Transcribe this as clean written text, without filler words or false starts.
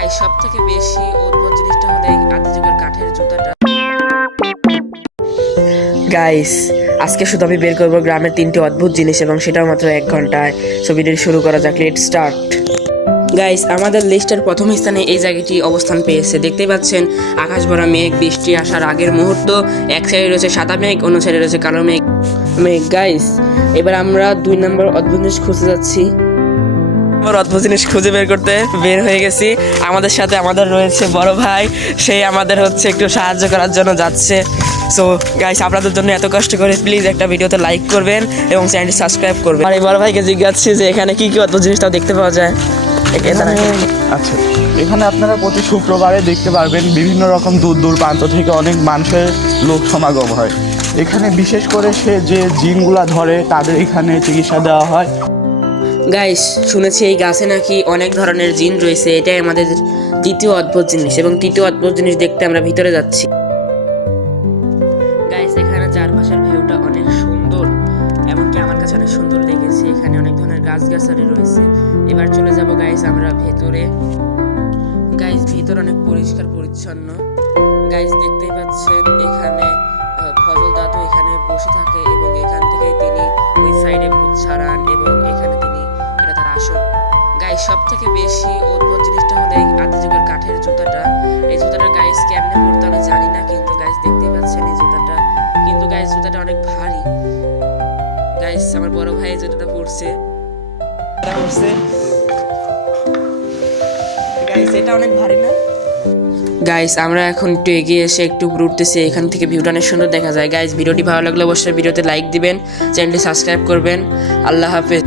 Guys সব থেকে বেশি অদ্ভুত জিনিসটা হলো এই আদি যুগের কাঠের জুতাটা। গাইস আজকে শুধু আমি বের করবো গ্রামের 3টি অদ্ভুত জিনিস এবং সেটাও মাত্র 1 ঘন্টায়। সো ভিডিও শুরু করা যাক, লেট স্টার্ট। গাইস আমাদের লিস্টের প্রথম স্থানে এই জায়গাটি অবস্থান পেয়েছে। দেখতেই পাচ্ছেন আকাশ ভরা মেঘ, বৃষ্টি আসার আগের মুহূর্ত। এক সাইডে রয়েছে সাদা মেঘ, অন্য সাইডে রয়েছে কালো মেঘ। গাইস এবার আমরা 2 নম্বর অদ্ভুত জিনিস খুঁজে যাচ্ছি। অদ্ভুত জিনিস খুঁজে বের করতে বের হয়ে গেছি। আমাদের সাথে আমাদের রয়েছে বড় ভাই, সেই আমাদের একটু সাহায্য করার জন্য যাচ্ছে। সো গাইস আপনাদের জন্য এত কষ্ট করে প্লিজ একটা ভিডিওতে লাইক করবেন এবং চ্যানেলটি সাবস্ক্রাইব করবেন। আর এই বড় ভাইকে জিজ্ঞাসছি যে এখানে কি কি অদ্ভুত জিনিসটাও দেখতে পাওয়া যায়। আচ্ছা, এখানে আপনারা প্রতি শুক্রবারে দেখতে পারবেন বিভিন্ন রকম দূর দূর প্রান্ত থেকে অনেক মানুষের লোক সমাগম হয়। এখানে বিশেষ করে সে যে জিনগুলা ধরে তাদের এখানে চিকিৎসা দেওয়া হয়। গাইস শুনেছি এই গাছে নাকি অনেক ধরনের জিন রয়েছে। এটাই আমাদের দ্বিতীয় অদ্ভুত জিনিস এবং তৃতীয় অদ্ভুত জিনিস দেখতে আমরা ভিতরে যাচ্ছি। গাইস এখানে চারপাশের ভিউটা অনেক সুন্দর, এমনকি আমার কাছে অনেক সুন্দর লেগেছে। এখানে অনেক ধরনের গাছগাছালি রয়েছে। এবার চলে যাব গাইস আমরা ভেতরে। গাইস ভিতর অনেক পরিষ্কার পরিচ্ছন্ন। গাইস দেখতেই পাচ্ছেন এখানে ফজল দাদু এখানে বসে থাকে এবং এখান থেকেই তিনি ওই সাইডে ভূত ছাড়ান এবং এখানে তিনি এটা তার আসন। গাইস সব থেকে বেশি অদ্ভুত জিনিসটা হলো এই আদি যুগের কাঠের জুতাটা। এই জুতাটা গাইস কেমনে পড়তে আমি জানি না, কিন্তু গাইস দেখতেই পাচ্ছেন এই জুতাটা, কিন্তু গাইস জুতাটা অনেক ভারী। গাইস আমার বড় ভাই জুতাটা পরছে, গাইস এটা অনেক ভারী না? গাইস আমরা এখন একটু এগিয়ে এসে একটু উপরে উঠতেছি। এখান থেকে ভিউটা অনেক সুন্দর দেখা যায়। গাইস ভিডিওটি ভালো লাগলে অবশ্যই ভিডিওতে লাইক দিবেন, চ্যানেলটি সাবস্ক্রাইব করবেন। আল্লাহ হাফেজ।